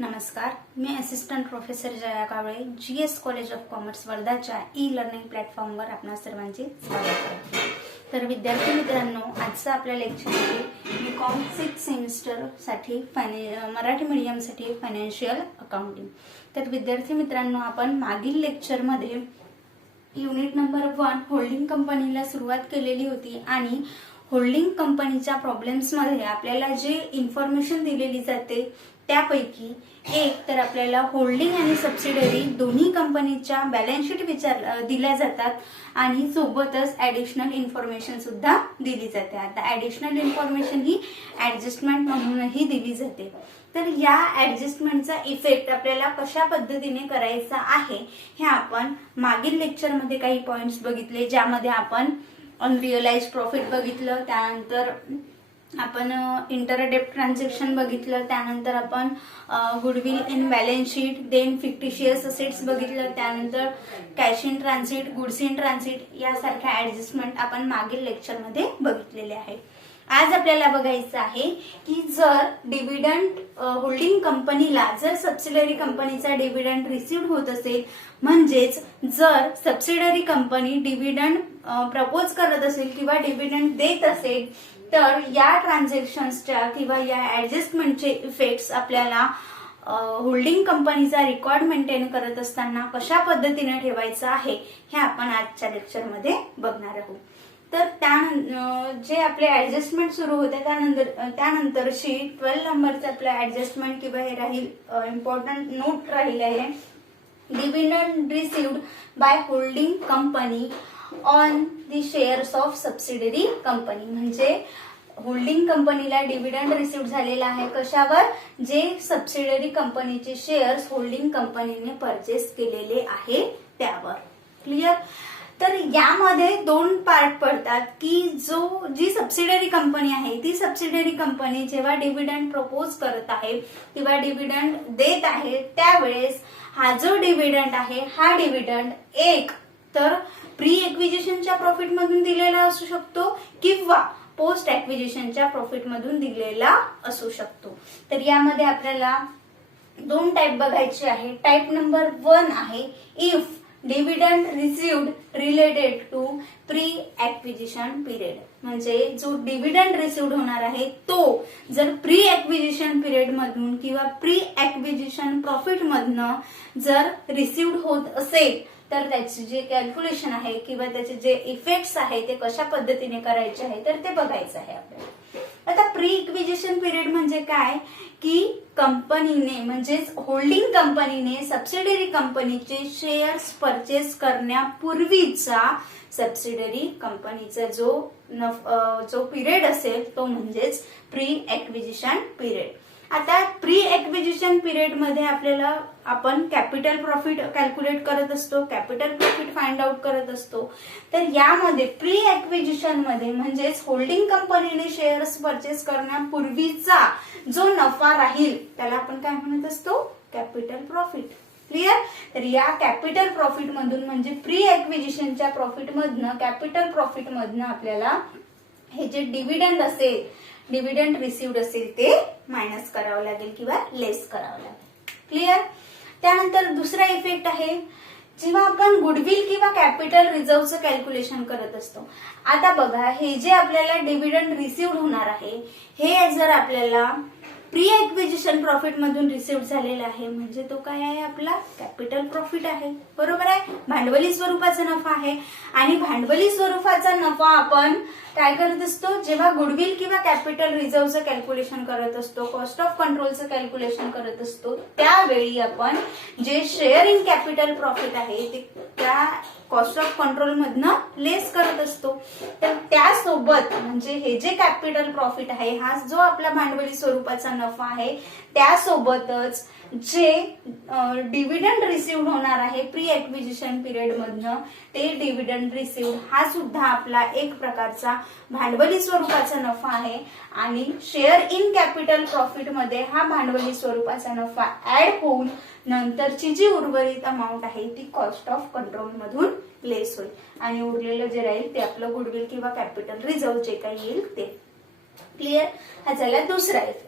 नमस्कार, मी assistant professor Jaya Kawale, GS college of commerce वर्धाच्या ई लर्निंग प्लॅटफॉर्मवर आपणा सर्वांचे स्वागत करते। तर विद्यार्थी मित्रांनो, आजचा आपल्या लेक्चरमध्ये बीकॉम 6 सेमिस्टरसाठी मराठी मीडियमसाठी फायनान्शियल अकाउंटिंग। तर विद्यार्थी मित्रांनो, आपण मागील लेक्चरमध्ये युनिट नंबर 1 होल्डिंग कंपनीला सुरुवात केलेली होती आणि होल्डिंग कंपनीच्या प्रॉब्लेम्समध्ये आपल्याला जे इन्फॉर्मेशन दिलेली जाते त्यापैकी एक तर आपल्याला होल्डिंग आणि सबसिडरी दोन्ही कंपनीच्या बॅलन्स शीट दिल्या जातात आणि सोबतच ऍडिशनल इन्फॉर्मेशन सुद्धा दिली जाते। आता ऍडिशनल इन्फॉर्मेशन ही ऍडजस्टमेंट म्हणूनही दिली जाते। तर या ऍडजस्टमेंटचा इफेक्ट आपल्याला कशा पद्धतीने करायचा आहे हे आपण मागील लेक्चरमध्ये काही पॉइंट्स बघितले, ज्यामध्ये आपण अनरिअलाइज्ड प्रॉफिट बघितलं, त्यानंतर आपण इंटरडेप्ट ट्रान्झॅक्शन बघितलं, त्यानंतर आपण goodwill in balance sheet, then fictitious assets बघितलं, त्यानंतर cash in transit, goods in transit यासारख्या ऍडजस्टमेंट आपण मागील लेक्चरमध्ये बघितलेले आहे। आज आपल्याला बघायचं आहे की जर डिव्हिडंड होल्डिंग कंपनीला जर सबसिडरी कंपनीचा डिव्हिडंड रिसीव्ह होत असेल, म्हणजेच जर सबसिडरी कंपनी डिव्हिडंड प्रपोज करत असेल किंवा डिव्हिडंड देत असेल, तर या ट्रान्झॅक्शन्सच्या किंवा या ऍडजस्टमेंटचे इफेक्ट्स आपल्याला होल्डिंग कंपनीचा रेकॉर्ड मेंटेन करत असताना कशा पद्धतीने ठेवायचं आहे हे आपण आजच्या लेक्चरमध्ये बघणार आहोत। तर जे आपले ऍडजस्टमेंट सुरू होते त्यानंतरची 12 नंबरचं आपलं ऍडजस्टमेंट किंवा हे राहील इम्पॉर्टंट नोट राहील आहे, dividend received by holding company on the shares of subsidiary company. म्हणजे होल्डिंग कंपनीला डिव्हिडंड रिसिव्ह झालेला आहे कशावर, जे सबसिडरी कंपनीचे शेअर्स होल्डिंग कंपनीने परचेस केलेले आहे त्यावर। क्लिअर? तर यामध्ये दोन पार्ट पडतात की जी सबसिडरी कंपनी आहे ती सबसिडरी कंपनी जेव्हा डिव्हिडंड प्रपोज करत आहे किंवा डिव्हिडंड देत आहे, त्यावेळेस हा जो डिव्हिडंड आहे हा डिव्हिडंड एक तर प्री एक्विजिशनच्या प्रॉफिट मधून दिलेला असू शकतो किंवा पोस्ट एक्विजिशनच्या प्रॉफिट मधून दिलेला असू शकतो। तर यामध्ये आपल्याला दोन टाइप बघायचे आहे। टाइप नंबर 1 आहे if dividend received related to pre acquisition period, म्हणजे जो डिव्हिडंड रिसिव्ड होणार आहे तो जर प्री एक्विजिशन पिरियड मधून किंवा प्री एक्विजिशन प्रॉफिट मधनं जर रिसिव्ड होत असेल तर त्याचे जे कॅल्क्युलेशन आहे किंवा त्याचे जे इफेक्ट्स आहे ते कशा पद्धतीने करायचे आहे तर ते बघायचं आहे आपल्याला। आता प्री इक्विजिशन पिरियड म्हणजे काय की कंपनीने म्हणजेच होल्डिंग कंपनीने सबसिडरी कंपनीचे शेअर्स परचेस करण्यापूर्वीचा सबसिडरी कंपनीचा जो पिरियड असेल तो म्हणजेच प्री एक्विजिशन पिरियड। आता प्री एक्विजिशन पिरियड मध्ये आपल्याला आपण कॅपिटल प्रॉफिट कॅल्क्युलेट करत असतो, कॅपिटल प्रॉफिट फाइंड आउट करत असतो। तर यामध्ये प्री एक्विजिशन मध्ये म्हणजेच होल्डिंग कंपनीने शेअर्स परचेस करण्यापूर्वीचा जो नफा राहील त्याला आपण काय म्हणत असतो, कॅपिटल प्रॉफिट। क्लिअर? तर या कॅपिटल प्रॉफिट मधून म्हणजे प्री एक्विजिशनच्या प्रॉफिट मधनं कॅपिटल प्रॉफिट मधनं आपल्याला हे जे डिव्हिडंड असेल, डिव्हिडंड रिसिव्ड असेल ते मायनस करावं लागेल किंवा लेस करावं लागेल। क्लिअर? त्यानंतर दुसरा इफेक्ट आहे जेव्हा आपण गुडविल किंवा कॅपिटल रिझर्वचं कॅल्क्युलेशन करत असतो। आता बघा, हे जे आपल्याला डिव्हिडंड रिसिव्ड होणार आहे हे जर आपल्याला प्री एक्विजिशन प्रॉफिट मधून रिसिव्ह झालेला आहे म्हणजे तो काय आहे, आपला कॅपिटल प्रॉफिट आहे। बरोबर आहे? भांडवली स्वरूपाचा नफा आहे आणि भांडवली स्वरूपाचा नफा आपण काय करत असतो, जेव्हा गुडविल किंवा कॅपिटल रिझर्वचं कॅल्क्युलेशन करत असतो, कॉस्ट ऑफ कंट्रोलचं कॅल्क्युलेशन करत असतो, त्यावेळी आपण जे शेअर इन कॅपिटल प्रॉफिट आहे ते त्या कॉस्ट ऑफ कंट्रोल मधनं लेस करत असतो। तर त्यासोबत म्हणजे हे जे कॅपिटल प्रॉफिट आहे हा जो आपला भांडवली स्वरूपाचा नफा आहे त्यासोबतच जे डिव्हिडंड रिसिव्ह होणार आहे प्री एक्विजिशन पिरियड मधनं ते डिव्हिडंड रिसिव्ह हा सुद्धा आपला एक प्रकारचा भांडवली स्वरूपाचा नफा आहे आणि शेअर इन कॅपिटल प्रॉफिट मध्ये हा भांडवली स्वरूपाचा नफा ऍड होऊन नंतरची जी उर्वरित अमाऊंट आहे ती कॉस्ट ऑफ कंट्रोल मधून लेस होईल आणि उरलेलं जे राहील ते आपलं गुडविल किंवा कॅपिटल रिझर्व जे काही येईल ते। क्लिअर? हा झाला दुसरा इफेक्ट।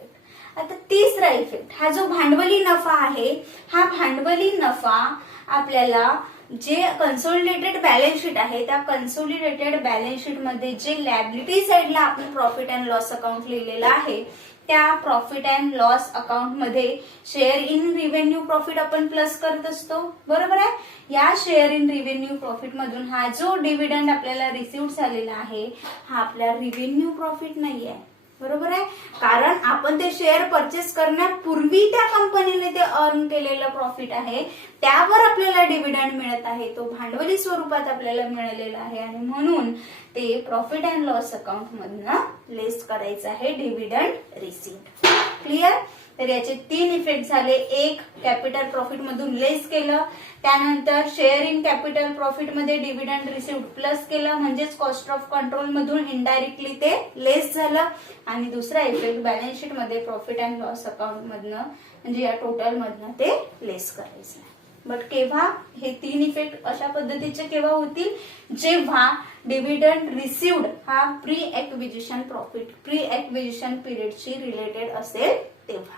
आता तिसरा इफेक्ट, हा जो भांडवली नफा आहे, हा भांडवली नफा आपल्याला जे कन्सोलिडेटेड बॅलन्स शीट आहे त्या कन्सोलिडेटेड बॅलन्स शीट मध्ये जे लायबिलिटी साइडला आपण प्रॉफिट अँड लॉस अकाउंट लिहिलेला आहे त्या प्रॉफिट अँड लॉस अकाउंट मध्ये शेअर इन रिव्हेन्यू प्रॉफिट आपण प्लस करत असतो, बरोबर आहे. या शेअर इन रिव्हेन्यू प्रॉफिट मधून हा जो डिव्हिडंड आपल्याला रिसिव्ह झालेला आहे हा आपला रिव्हेन्यू प्रॉफिट नाही आहे, बरोबर आहे. कारण आपण ते शेअर परचेस करण्यापूर्वी त्या कंपनीने ते अर्न केलेलं प्रॉफिट आहे, त्यावर आपल्याला डिव्हिडंड मिळत आहे, तो भांडवली स्वरूपात आपल्याला मिळालेला आहे आणि म्हणून ते प्रॉफिट अँड लॉस अकाउंट मधनं लेस करायचं आहे डिव्हिडंड रिसिव्ड. क्लिअर. तर याचे 3 इफेक्ट झाले. एक, कॅपिटल प्रॉफिट मधून लेस केलं, त्यानंतर शेअर इन कॅपिटल प्रॉफिट मध्ये डिव्हिडंड रिसिव्ड प्लस केलं, म्हणजेच कॉस्ट ऑफ कंट्रोल मधून इनडायरेक्टली ते लेस झालं. आणि दुसरा इफेक्ट, बॅलन्स शीट मध्ये प्रॉफिट अँड लॉस अकाउंट मधनं म्हणजे या टोटल मधनं ते लेस करायचं. बट केव्हा हे 3 इफेक्ट अशा पद्धतीचे केव्हा होतील, जेव्हा डिव्हिडंड रिसिव्ड हा pre acquisition profit, pre acquisition पिरियडशी रिलेटेड असेल तेव्हा.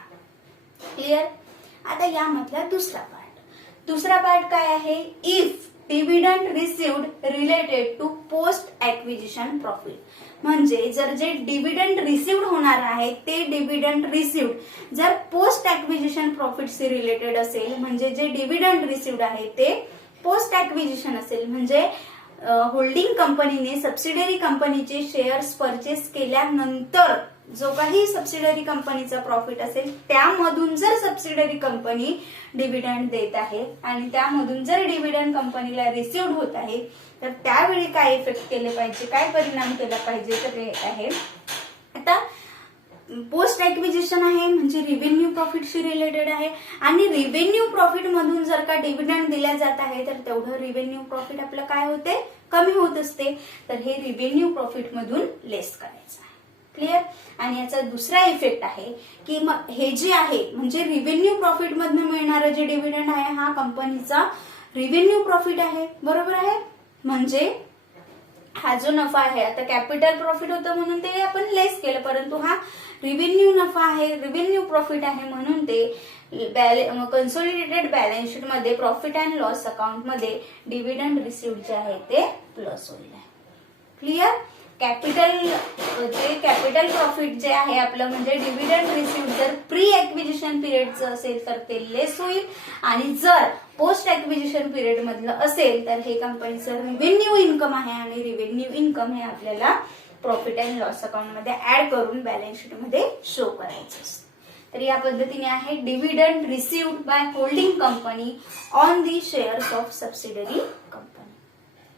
क्लिअर. आता यामधला दुसरा पार्ट काय आहे, if dividend received related to post acquisition profit. म्हणजे जर जे डिव्हिडंड रिसिव्ड होणार आहे ते डिव्हिडंड रिसिव्ड जर पोस्ट ऍक्विजिशन प्रॉफिटशी रिलेटेड असेल, म्हणजे जे डिव्हिडंड रिसिव्ड आहे ते पोस्ट ऍक्विजिशन असेल, म्हणजे होल्डिंग कंपनीने सबसिडरी कंपनीचे शेअर्स परचेस केल्यानंतर जो काही सबसिडरी कंपनीचा प्रॉफिट असेल त्यामधून जर सबसिडरी कंपनी डिव्हिडंड देत आहे आणि त्यामधून जर डिव्हिडंड कंपनीला रिसिव्ड होत आहे तर त्यावेळी काय इफेक्ट केले पाहिजे, काय परिणाम केला पाहिजे, तर हे आहे आता पोस्ट ऍक्विजिशन आहे म्हणजे रिव्हेन्यू प्रॉफिटशी रिलेटेड आहे आणि रिव्हेन्यू प्रॉफिट मधून जर का डिव्हिडंड दिल्या जात आहे तर तेवढं रिव्हेन्यू प्रॉफिट आपलं काय होते, कमी होत असते. तर हे रिव्हेन्यू प्रॉफिट मधून लेस करायचं आहे. क्लिअर. आणि याचा दुसरा इफेक्ट आहे की मग हे जे आहे म्हणजे रिव्हेन्यू प्रॉफिट मधनं मिळणारं जे डिव्हिडंड आहे हा कंपनीचा रिव्हेन्यू प्रॉफिट आहे, बरोबर आहे. म्हणजे हा जो नफा आहे, आता कॅपिटल प्रॉफिट होतं म्हणून ते आपण लेस केलं, परंतु हा रिव्हेन्यू नफा आहे, रिव्हेन्यू प्रॉफिट आहे म्हणून ते कन्सोलिडेटेड बॅलन्स शीट मध्ये प्रॉफिट अँड लॉस अकाउंट मध्ये डिव्हिडंड रिसिव्ड जे आहे ते प्लस होईल. क्लिअर. कॅपिटल प्रॉफिट जे आहे आपलं म्हणजे डिव्हिडंड रिसिव्ड जर प्री ऍक्विजिशन पिरियडचं असेल तर ते लेस होईल आणि जर पोस्ट ऍक्विजिशन पिरियड मधलं असेल तर हे कंपनीचं रिव्हेन्यू इन्कम आहे आणि रिव्हेन्यू इन्कम हे आपल्याला प्रॉफिट अँड लॉस अकाउंट मध्ये ऍड करून बॅलन्स शीट मध्ये शो करायचं असतं. तर या पद्धतीने आहे dividend received by holding company on the shares of subsidiary company.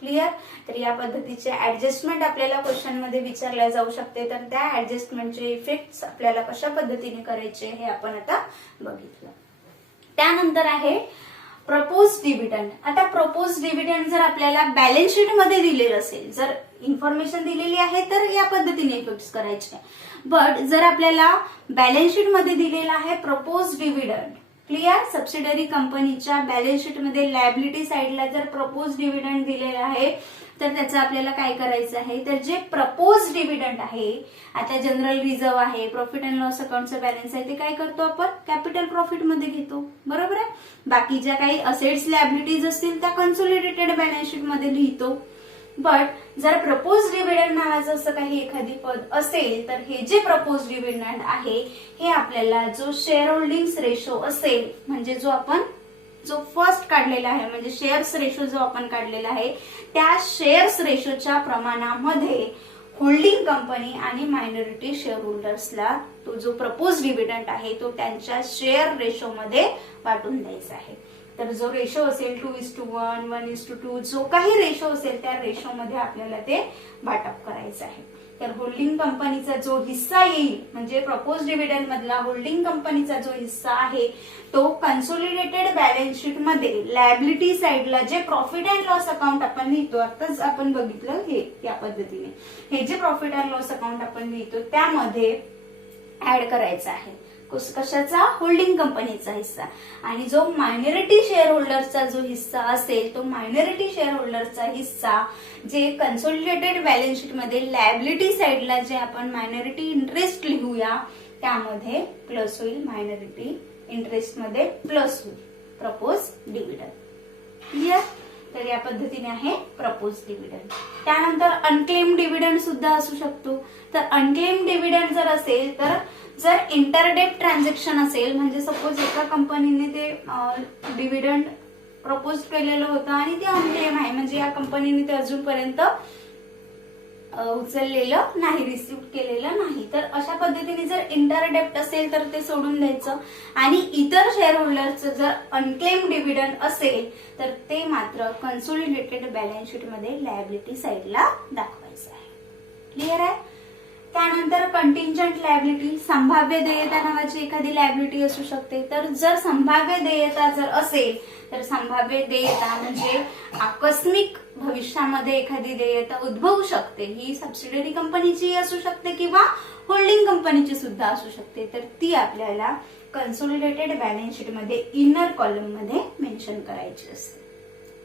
Clear. तर या पद्धतीचे ऍडजस्टमेंट आपल्याला क्वेश्चन मध्ये विचारल्या जाऊ शकते, तर त्या ऍडजस्टमेंटचे इफेक्ट आपल्याला कशा पद्धतीने करायचे हे आपण आता बघितलं. त्यानंतर आहे प्रपोज डिव्हिडंड. आता प्रपोज डिव्हिडंड जर आपल्याला बॅलन्स शीट मध्ये दिलेलं असेल, जर इन्फॉर्मेशन दिलेली आहे तर या पद्धतीने इफेक्ट करायचे. बट जर आपल्याला बॅलन्स शीट मध्ये दिलेला आहे प्रपोज डिव्हिडंड, क्लिअर, सबसिडरी कंपनीच्या बॅलन्स शीट मध्ये लायबिलिटी साइडला जर प्रपोज डिव्हिडंड दिलेला आहे तर त्याचं आपल्याला काय करायचं आहे, तर जे प्रपोज डिव्हिडंड आहे, आता जनरल रिझर्व्ह आहे, प्रॉफिट अँड लॉस अकाउंटचा बॅलन्स आहे, ते काय करतो आपण कॅपिटल प्रॉफिट मध्ये घेतो, बरोबर आहे. बाकी ज्या काही असेट्स लायबिलिटीज असतील त्या कन्सोलिडेटेड बॅलन्स शीट मध्ये लिहितो. बट जर प्रपोज डिव्हिडंड नावाचं असं काही एखादी पद असेल तर हे जे प्रपोज डिव्हिडंड आहे हे आपल्याला जो शेअर होल्डिंग्स रेशो असेल, म्हणजे जो फर्स्ट काढलेला आहे म्हणजे शेअर्स रेशो जो आपण काढलेला आहे त्या शेअर्स रेशोच्या प्रमाणामध्ये होल्डिंग कंपनी आणि मायनॉरिटी शेअर होल्डर्सला तो जो प्रपोज डिव्हिडंड आहे तो त्यांच्या शेअर रेशो मध्ये वाटून द्यायचा आहे. तर जो रेशो असेल 2:1, 1:2 जो काही रेशो असेल त्या रेशो मध्ये आपल्याला ते वाटप करायचं आहे. तर होल्डिंग कंपनीचा जो हिस्सा येईल म्हणजे प्रपोज डिव्हिडंड मधला होल्डिंग कंपनीचा जो हिस्सा आहे तो कन्सोलिडेटेड बॅलन्स शीट मध्ये लायबिलिटी साइडला जे प्रॉफिट अँड लॉस अकाउंट आपण लिहितो, आताच आपण बघितलं हे या पद्धतीने, हे जे प्रॉफिट अँड लॉस अकाउंट आपण लिहितो त्यामध्ये ऍड करायचा आहे. कशाचा, होल्डिंग कंपनीचा हिस्सा. आणि जो मायनॉरिटी शेअर होल्डरचा जो हिस्सा असेल तो मायनॉरिटी शेअर होल्डरचा हिस्सा जे कन्सोलिडेटेड बॅलन्स शीट मध्ये लायबिलिटी साइडला जे आपण मायनॉरिटी इंटरेस्ट लिहूया त्यामध्ये प्लस होईल, मायनॉरिटी इंटरेस्ट मध्ये प्लस होईल प्रपोज डिव्हिडंड. क्लिअर? तर या पद्धतीने आहे प्रपोज डिव्हिडंड. त्यानंतर अनक्लेम डिव्हिडंड सुद्धा असू शकतो. तर अनक्लेम डिव्हिडंड जर असेल तर जर इंटरडेट ट्रान्झॅक्शन असेल, म्हणजे सपोज एका कंपनीने ते डिव्हिडंड प्रपोज केलेलं होतं आणि ते अनक्लेम आहे, म्हणजे या कंपनीने ते अजूनपर्यंत उचललेलं नाही, रिसिव्ह केलेलं नाही. तर अशा पद्धतीने जर इंटरडेप्ट असेल तर ते सोडून द्यायचं. आणि इतर शेअर होल्डरचं जर अनक्लेम डिव्हिडंड असेल तर ते मात्र कन्सोलिडेटेड बॅलन्स शीट मध्ये लायबिलिटी साइडला दाखवायचं आहे. क्लिअर आहे? त्यानंतर कंटिंजंट लायबिलिटी, संभाव्य देयता नावाची एखादी लायबिलिटी असू शकते. तर जर संभाव्य देयता जर असेल तर संभाव्य देयता म्हणजे आकस्मिक भविष्यामध्ये एखादी देयता उद्भवू शकते, ही सबसिडियरी कंपनीची असू शकते किंवा होल्डिंग कंपनीची सुद्धा असू शकते. तर ती आपल्याला कन्सोलिडेटेड बॅलन्स शीट मध्ये इनर कॉलम मध्ये मेन्शन करायची असते.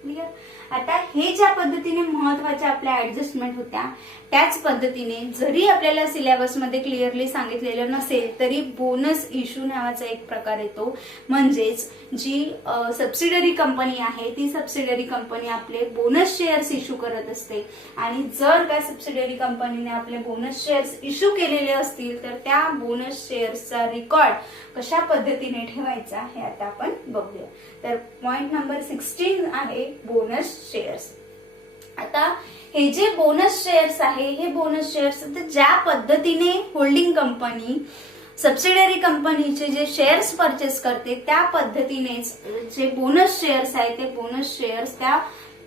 क्लिअर? आता हे ज्या पद्धतीने महत्वाच्या आपल्या ऍडजस्टमेंट होत्या, त्याच पद्धतीने जरी आपल्याला सिलेबस मध्ये क्लिअरली सांगितलेलं नसेल तरी बोनस इश्यू नावाचा एक प्रकार येतो. म्हणजेच जी सबसिडरी कंपनी आहे ती सबसिडरी कंपनी आपले बोनस शेअर्स इश्यू करत असते आणि जर त्या सबसिडरी कंपनीने आपले बोनस शेअर्स इश्यू केलेले असतील तर त्या बोनस शेअर्सचा रेकॉर्ड कशा पद्धतीने ठेवायचा हे आता आपण बघूया. तर पॉइंट नंबर 16 आहे बोनस शेअर्स. आता हे जे बोनस शेअर्स आहे हे बोनस शेअर्स ज्या पद्धतीने होल्डिंग कंपनी सबसिडियरी कंपनीचे जे शेअर्स परचेस करते त्या पद्धतीनेच जे बोनस शेअर्स आहे ते बोनस शेअर्स त्या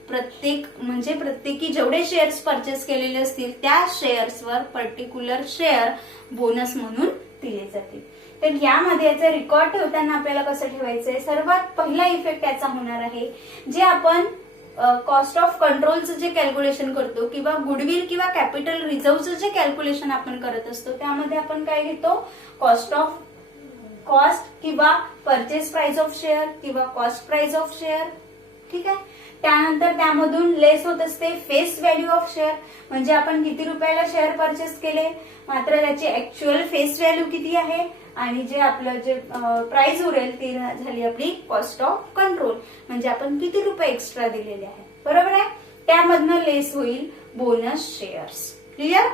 प्रत्येकी जेवढे शेअर्स परचेस केलेले असतील त्या शेअर्सवर पर्टिक्युलर शेअर बोनस म्हणून दिले जातील. तर यामध्ये याचा रेकॉर्ड ठेवताना आपल्याला कसं ठेवायचंय, सर्वात पहिला इफेक्ट याचा होणार आहे जे आपण कॉस्ट ऑफ कंट्रोलचं जे कॅल्क्युलेशन करतो किंवा गुडविल किंवा कॅपिटल रिझर्वचं जे कॅल्क्युलेशन आपण करत असतो त्यामध्ये आपण काय घेतो, कॉस्ट किंवा परचेस प्राइस ऑफ शेअर किंवा कॉस्ट प्राइस ऑफ शेअर. ठीक आहे? त्यानंतर त्यामधून लेस होत असते फेस व्हॅल्यू ऑफ शेअर, म्हणजे आपण किती रुपयाला शेअर परचेस केले मात्र त्याची ऍक्च्युअल फेस व्हॅल्यू किती आहे आणि जे आपलं जे प्राइस उरेल ती झाली आपली कॉस्ट ऑफ कंट्रोल, म्हणजे आपण किती रुपये एक्स्ट्रा दिलेले आहे. बरोबर आहे? त्यामधनं लेस होईल बोनस शेअर्स. क्लिअर?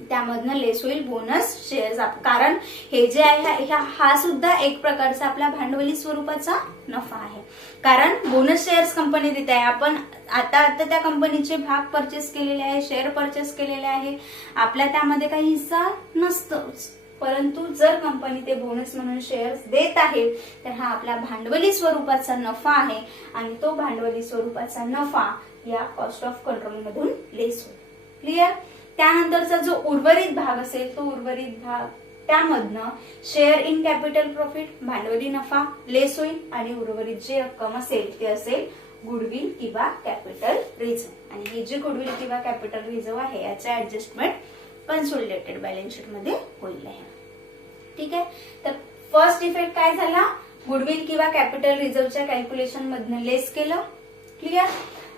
त्यामधनं लेस होईल बोनस शेअर्स. कारण हे जे आहे हा सुद्धा एक प्रकारचा आपला भांडवली स्वरूपाचा नफा आहे. कारण बोनस शेअर्स कंपनी देत आहे, आपण आता त्या कंपनीचे भाग परचेस केलेले आहे, शेअर परचेस केलेले आहे, आपला त्यामध्ये काही हिस्सा नसतोच. परंतु जर कंपनी ते बोनस म्हणून शेअर्स देत आहे तर हा आपला भांडवली स्वरूपाचा नफा आहे आणि तो भांडवली स्वरूपाचा नफा या कॉस्ट ऑफ कंट्रोल मधून लेस होईल. क्लिअर? त्यानंतरचा जो उर्वरित भाग असेल तो उर्वरित भाग त्यामधनं शेअर इन कॅपिटल प्रॉफिट भांडवली नफा लेस होईल आणि उर्वरित जे रक्कम असेल ते असेल गुडविल किंवा कॅपिटल रिझर्व. आणि हे जे गुडविल किंवा कॅपिटल रिझर्व आहे याचे ऍडजस्टमेंट कन्सोलिडेटेड बॅलन्स शीट मध्ये होईल आहे. ठीक आहे? तर फर्स्ट इफेक्ट काय झाला, गुडविल किंवा कॅपिटल रिझर्वच्या कॅल्क्युलेशन मधनं लेस केलं. क्लिअर?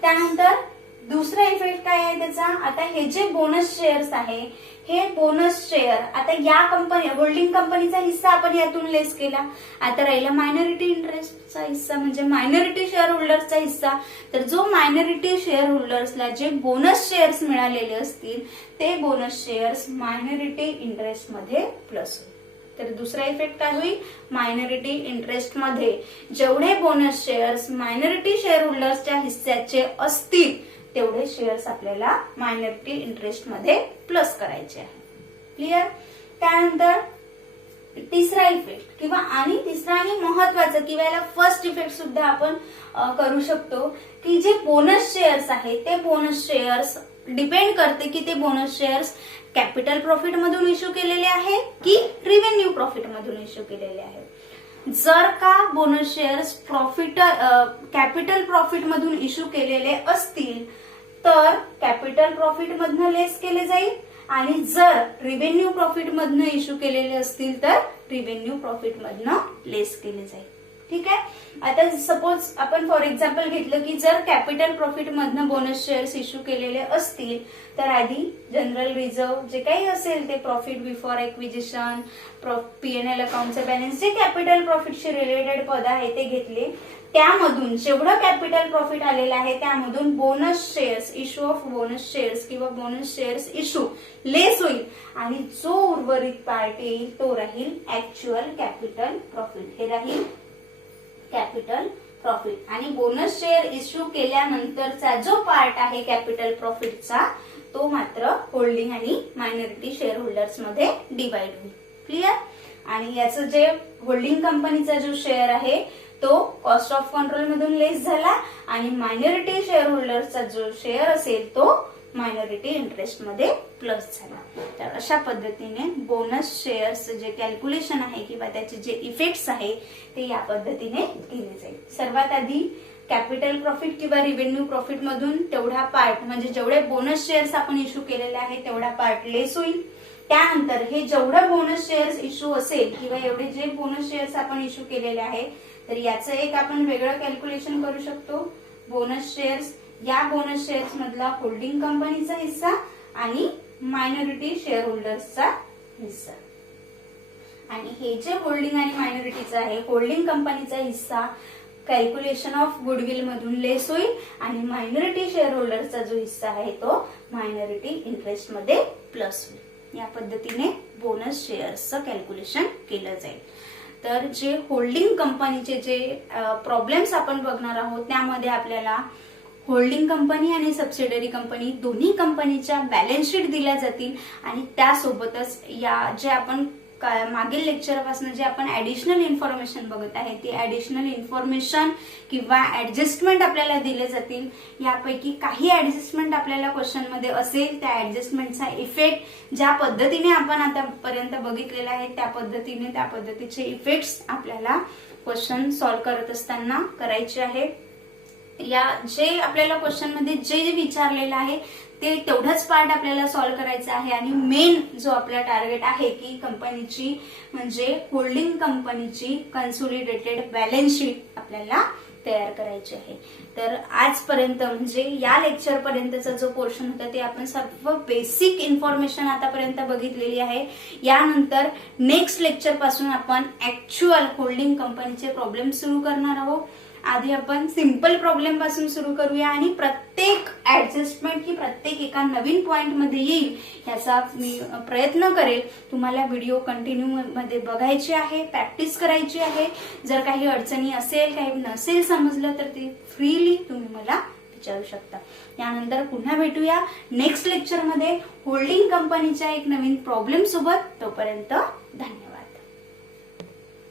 त्यानंतर दुसरा इफेक्ट काय आहे त्याचा, आता हे जे बोनस शेअर्स आहे हे बोनस शेअर आता या कंपनी होल्डिंग कंपनीचा हिस्सा आपण यातून लेस केला. आता राहिला मायनॉरिटी इंटरेस्टचा हिस्सा म्हणजे मायनॉरिटी शेअर होल्डर्सचा हिस्सा. तर जो मायनॉरिटी शेअर होल्डर्सला जे बोनस शेअर्स मिळालेले असतील ते बोनस शेअर्स मायनॉरिटी इंटरेस्ट मध्ये प्लस होईल. तर दुसरा इफेक्ट काय होईल, मायनॉरिटी इंटरेस्ट मध्ये जेवढे बोनस शेअर्स मायनॉरिटी शेअर होल्डर्सच्या हिस्स्याचे असतील तेवढे शेअर्स आपल्याला मायनॉरिटी इंटरेस्ट मध्ये प्लस करायचे आहे. क्लिअर? त्यानंतर तिसरा इफेक्ट किंवा तिसरा आणि महत्वाचं किंवा याला फर्स्ट इफेक्ट सुद्धा आपण करू शकतो की जे बोनस शेअर्स आहे ते बोनस शेअर्स डिपेंड करते की ते बोनस शेअर्स कॅपिटल प्रॉफिट मधून इश्यू केलेले आहे की रिव्हेन्यू प्रॉफिट मधून इश्यू केलेले आहे. जर का बोनस शेअर्स कॅपिटल प्रॉफिट मधून इश्यू केलेले असतील तर कॅपिटल प्रॉफिट मधनं लेस केले जाईल आणि जर रिव्हेन्यू प्रॉफिट मधनं इश्यू केलेले असतील तर रिव्हेन्यू प्रॉफिट मधनं लेस केले जाईल. ठीक आहे. आता सपोज आपण फॉर एक्झाम्पल घेतलं की जर कॅपिटल प्रॉफिट मधनं बोनस शेअर्स इश्यू केलेले असतील तर आधी जनरल रिझर्व्ह जे काही असेल ते प्रॉफिट बिफोर एक्विजिशन, P&L अकाउंटचे बॅलन्स, जे कॅपिटल प्रॉफिटशी रिलेटेड पद आहे ते घेतले. त्यामधून जेवढं कॅपिटल प्रॉफिट आलेलं आहे त्यामधून bonus shares, issue of bonus shares किंवा बोनस शेअर्स इश्यू लेस होईल आणि जो उर्वरित पार्ट येईल तो राहील ऍक्च्युअल कॅपिटल प्रॉफिट. हे राहील कॅपिटल प्रॉफिट. आणि बोनस शेअर इश्यू केल्यानंतरचा जो पार्ट आहे कॅपिटल प्रॉफिटचा तो मात्र होल्डिंग आणि मायनॉरिटी शेअर होल्डर्स मध्ये डिवाइड होईल. क्लिअर. आणि याचं जे होल्डिंग कंपनीचा जो शेअर आहे तो कॉस्ट ऑफ कंट्रोल मधून लेस झाला आणि मायनॉरिटी शेअर होल्डर्सचा जो शेअर असेल तो मायनॉरिटी इंटरेस्ट मध्ये प्लस झाला. तर अशा पद्धतीने बोनस शेअर्स जे कॅल्क्युलेशन आहे किंवा त्याचे जे इफेक्ट्स आहे ते या पद्धतीने केले जाईल. सर्वात आधी कॅपिटल प्रॉफिट किंवा रिव्हेन्यू प्रॉफिट मधून तेवढा पार्ट म्हणजे जेवढे बोनस शेअर्स आपण इश्यू केलेले आहे तेवढा पार्ट लेस होईल. त्यानंतर हे जेवढं बोनस शेअर्स इश्यू असेल किंवा एवढे जे बोनस शेअर्स आपण इश्यू केलेले आहे तर याचं एक आपण वेगळं कॅल्क्युलेशन करू शकतो. बोनस शेअर्स, या बोनस शेअर्स मधला होल्डिंग कंपनीचा हिस्सा आणि मायनॉरिटी शेअर होल्डर्सचा हिस्सा. आणि हे जे होल्डिंग आणि मायनॉरिटीचा आहे, होल्डिंग कंपनीचा हिस्सा कॅल्क्युलेशन ऑफ गुडविल मधून लेस होईल आणि मायनॉरिटी शेअर होल्डरचा जो हिस्सा आहे तो मायनॉरिटी इंटरेस्ट मध्ये प्लस होईल. या पद्धतीने बोनस शेअर्सचं कॅल्क्युलेशन केलं जाईल. तर जे होल्डिंग कंपनीचे जे प्रॉब्लेम्स आपण बघणार आहोत त्यामध्ये आपल्याला होल्डिंग कंपनी आणि सबसिडरी कंपनी दोन्ही कंपनीच्या बॅलन्स शीट दिल्या जातील आणि त्यासोबतच या जे आपण मागील लेक्चरपासून जे आपण ऍडिशनल इन्फॉर्मेशन बघत आहे ती ऍडिशनल इन्फॉर्मेशन किंवा ऍडजस्टमेंट आपल्याला दिले जातील. यापैकी काही ऍडजस्टमेंट आपल्याला क्वेश्चन मध्ये असेल त्या ऍडजस्टमेंटचा इफेक्ट ज्या पद्धतीने आपण आतापर्यंत बघितलेला आहे त्या पद्धतीचे इफेक्ट्स आपल्याला क्वेश्चन सॉल्व्ह करत असताना करायचे आहे. या जे आपल्याला क्वेश्चन मध्ये जे विचारलेलं आहे ते तेवढंच पार्ट आपल्याला सॉल्व्ह करायचं आहे आणि मेन जो आपला टार्गेट आहे की कंपनीची म्हणजे होल्डिंग कंपनीची कन्सोलिडेटेड बॅलन्स शीट आपल्याला तयार करायची आहे. तर आजपर्यंत म्हणजे या लेक्चर पर्यंतचा जो पोर्शन होता ते आपण सर्व बेसिक इन्फॉर्मेशन आतापर्यंत बघितलेली आहे. यानंतर नेक्स्ट लेक्चर पासून आपण ऍक्च्युअल होल्डिंग कंपनीचे प्रॉब्लेम सुरू करणार आहोत. आधी आपण सिंपल प्रॉब्लेम पासून सुरू करूया आणि प्रत्येक ऍडजस्टमेंट ही प्रत्येक एका नवीन पॉइंट मध्ये येईल याचा मी प्रयत्न करेल. तुम्हाला व्हिडिओ कंटिन्यू मध्ये बघायचे आहे, प्रॅक्टिस करायची आहे. जर काही अडचणी असेल, काही नसेल समजलं तर ते फ्रीली तुम्ही मला विचारू शकता. यानंतर पुन्हा भेटूया नेक्स्ट लेक्चर मध्ये होल्डिंग कंपनीच्या एक नवीन प्रॉब्लेम सोबत. तोपर्यंत धन्यवाद.